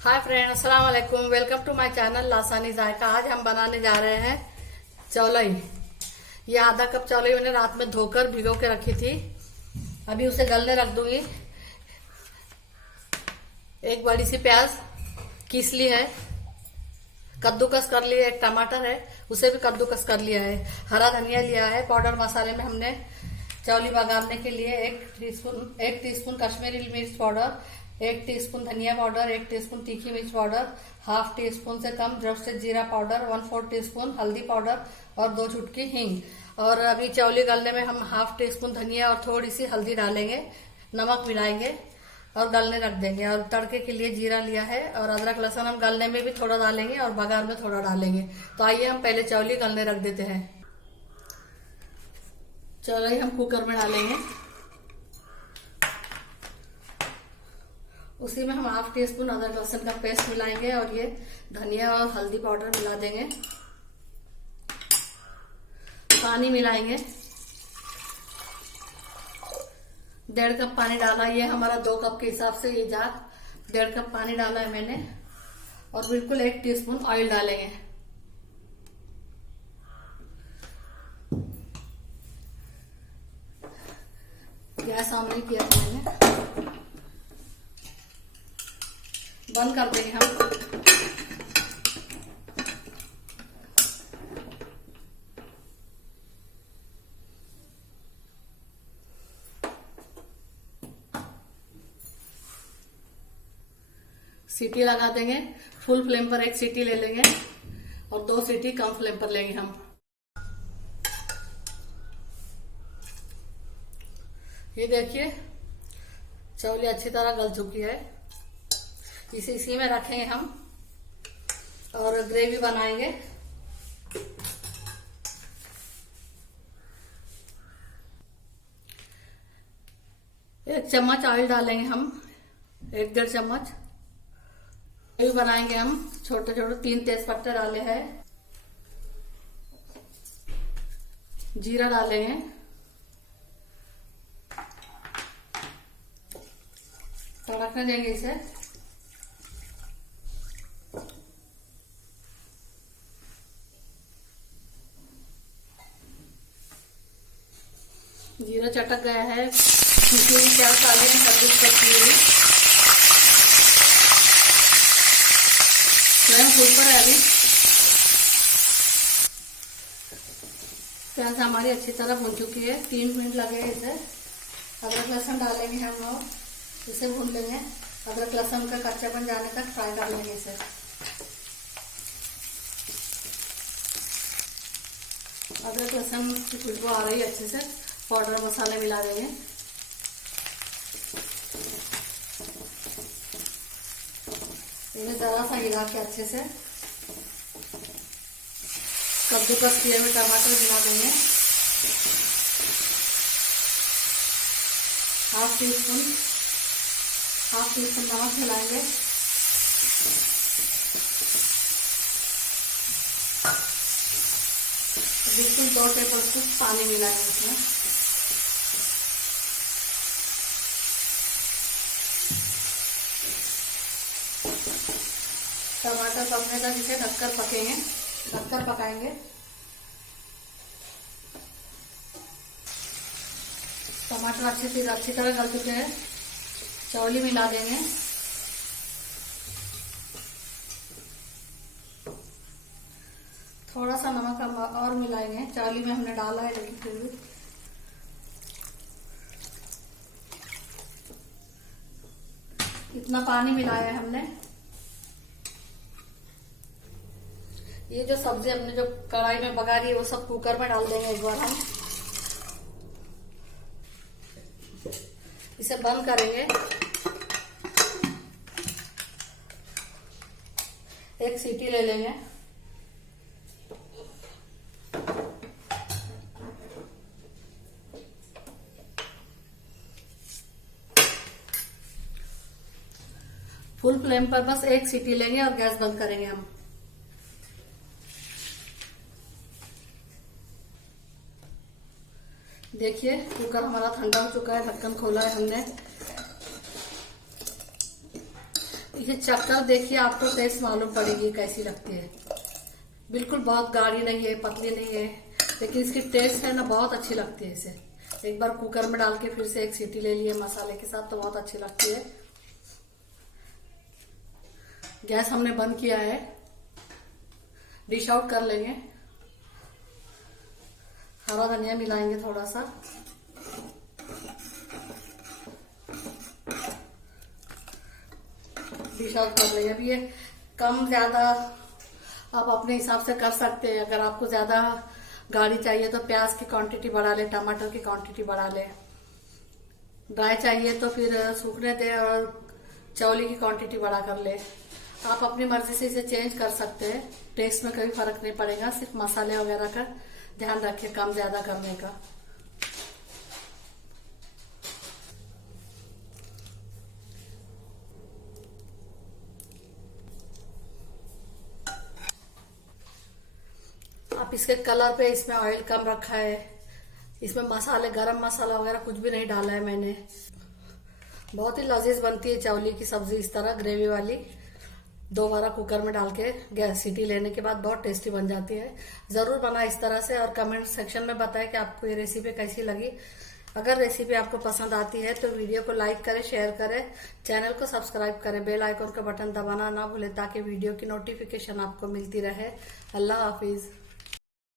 Hi friend, अस्सलाम वालेकुम। Welcome to my channel लासानी जायका। आज हम बनाने जा रहे हैं चौलई। ये आधा कप चौलई मैंने रात में धोकर भिगो के रखी थी। अभी उसे गलने रख दूंगी। एक बड़ी सी प्याज कीस ली है, कद्दूकस कर लिया। एक टमाटर है, उसे भी कद्दूकस कर लिया है। हरा धनिया लिया है। पाउडर मसाले में हमने चौली बघारने के लिए एक टीस्पून कश्मीरी मिर्च पाउडर, 1 टीस्पून धनिया पाउडर, 1 टीस्पून तीखी मिर्च पाउडर, हाफ टी स्पून से कम रोस्टेड जीरा पाउडर, 1/4 टीस्पून हल्दी पाउडर और 2 चुटकी हींग। और अभी चौली गलने में हम हाफ टी स्पून धनिया और थोड़ी सी हल्दी डालेंगे, नमक मिलाएंगे और गलने रख देंगे। और तड़के के लिए जीरा लिया है और अदरक लहसुन हम गलने में भी थोड़ा डालेंगे और बघार में थोड़ा डालेंगे। तो आइए हम पहले चौली गलने रख देते हैं। चौलाई हम कुकर में डालेंगे। उसी में हम हाफ टी स्पून अदरक लहसुन का पेस्ट मिलाएंगे और ये धनिया और हल्दी पाउडर मिला देंगे। पानी मिलाएंगे। 1.5 कप पानी डाला। ये हमारा 2 कप के हिसाब से ये जार 1.5 कप पानी डाला है मैंने। और बिल्कुल 1 टीस्पून ऑयल डालेंगे। गैस ऑन नहीं किया था मैंने। बंद कर देंगे हम। सीटी लगा देंगे। फुल फ्लेम पर 1 सीटी ले लेंगे और 2 सीटी कम फ्लेम पर लेंगे हम। ये देखिए चौली अच्छी तरह गल चुकी है। इसी में रखेंगे हम और ग्रेवी बनाएंगे। एक चम्मच ऑयल डालेंगे हम, 1-1.5 चम्मच। ग्रेवी बनाएंगे हम। छोटे छोटे 3 तेज पत्ते डाले हैं। जीरा डालेंगे। तड़कने देंगे इसे। जीरा चटक गया है। प्याज डालेंगे कद्दूकस की हुई। फ्लेम फुल पर है अभी। प्याज हमारी अच्छी तरह भून चुकी है। 3 मिनट लगे इसे। अदरक लहसुन डालेंगे हम और इसे भून लेंगे। अदरक लहसुन का कच्चापन जाने तक फ्राई कर लेंगे इसे। अदरक लहसुन की खुशबू आ रही है अच्छे से। पाउडर मसाले मिला देंगे। इन्हें जरा सा हिला के अच्छे से कद्दूकस किए हुए टमाटर मिला देंगे। हाफ टी स्पून नमक मिलाएंगे। बिल्कुल 2 टेबल स्पून पानी मिलाएंगे इसमें। टमाटर पकने तक इसे ढककर पकाएंगे। टमाटर अच्छी तरह गल चुके हैं। चौली मिला देंगे। थोड़ा सा नमक हम और मिलाएंगे। चौली में हमने डाला है लेकिन फिर भी इतना पानी मिलाया है हमने। ये जो सब्जी हमने जो कढ़ाई में बघारी है वो सब कुकर में डाल देंगे एक बार हम। इसे बंद करेंगे। 1 सीटी ले लेंगे। फुल फ्लेम पर बस 1 सीटी लेंगे और गैस बंद करेंगे हम। देखिए कुकर हमारा ठंडा हो चुका है। ढक्कन खोला है हमने। ये चक्कर देखिए, आपको टेस्ट मालूम पड़ेगी कैसी लगती है। बिल्कुल बहुत गाढ़ी नहीं है, पतली नहीं है, लेकिन इसकी टेस्ट है ना बहुत अच्छी लगती है। इसे एक बार कुकर में डाल के फिर से एक सीटी ले लिए मसाले के साथ तो बहुत अच्छी लगती है। गैस हमने बंद किया है, डिश आउट कर लेंगे। हरा धनिया मिलाएंगे थोड़ा सा, डिश आउट कर लेंगे। अभी ये कम ज्यादा आप अपने हिसाब से कर सकते हैं। अगर आपको ज्यादा गाढ़ी चाहिए तो प्याज की क्वांटिटी बढ़ा ले, टमाटर की क्वांटिटी बढ़ा ले। ड्राई चाहिए तो फिर सूखने दे और चौली की क्वांटिटी बढ़ा कर ले। आप अपनी मर्जी से इसे चेंज कर सकते हैं, टेस्ट में कोई फर्क नहीं पड़ेगा। सिर्फ मसाले वगैरह का ध्यान रखिए कम ज्यादा करने का। आप इसके कलर पे इसमें ऑयल कम रखा है, इसमें मसाले गरम मसाला वगैरह कुछ भी नहीं डाला है मैंने। बहुत ही लजीज बनती है चौली की सब्जी इस तरह ग्रेवी वाली। 2 बार कुकर में डाल के गैस सीटी लेने के बाद बहुत टेस्टी बन जाती है। जरूर बना इस तरह से और कमेंट सेक्शन में बताएं कि आपको ये रेसिपी कैसी लगी। अगर रेसिपी आपको पसंद आती है तो वीडियो को लाइक करें, शेयर करें, चैनल को सब्सक्राइब करें, बेल आइकन का बटन दबाना ना भूलें ताकि वीडियो की नोटिफिकेशन आपको मिलती रहे। अल्लाह हाफिज।